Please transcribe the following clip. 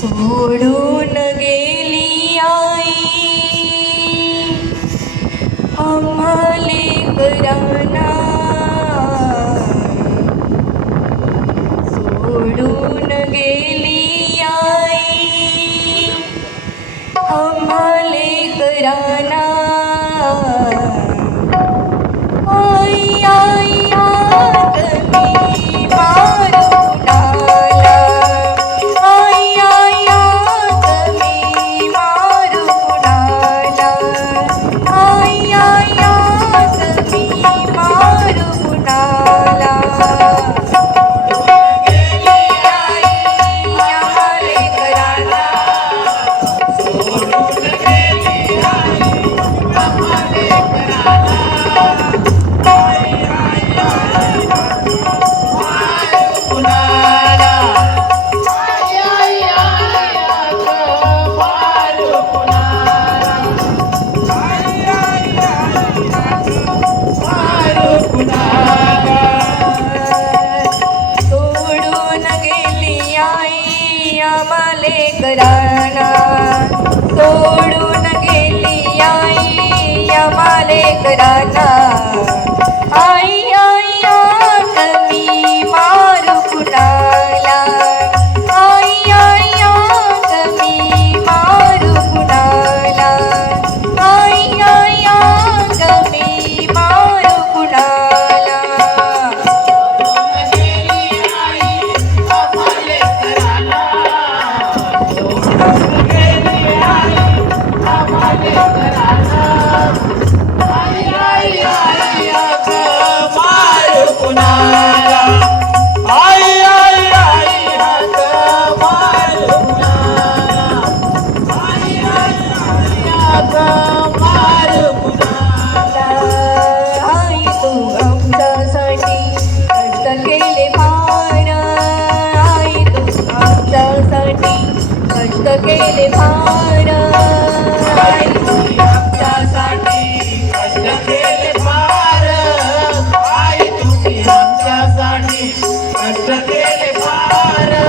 सोडून गेली आई आम्हा लेकरांना, सोडून गेली आई आम्हा लेकरांना. आई आई आत मी मारून आला, आई आई आत मी मारून आला, आई आई आत मी मारून आला. लेकरांना सोडून गेली आई आम्हा लेकरांना. आई आई आत मी मारू कुणाला, आई आई आत मी मारू कुणाला, आई आई आत मी मारू कुणाला. कष्ट केले फार आई तुम्ही आमच्यासाठी, कष्ट केले फार आई तुम्ही आमच्यासाठी, कष्ट केले फार.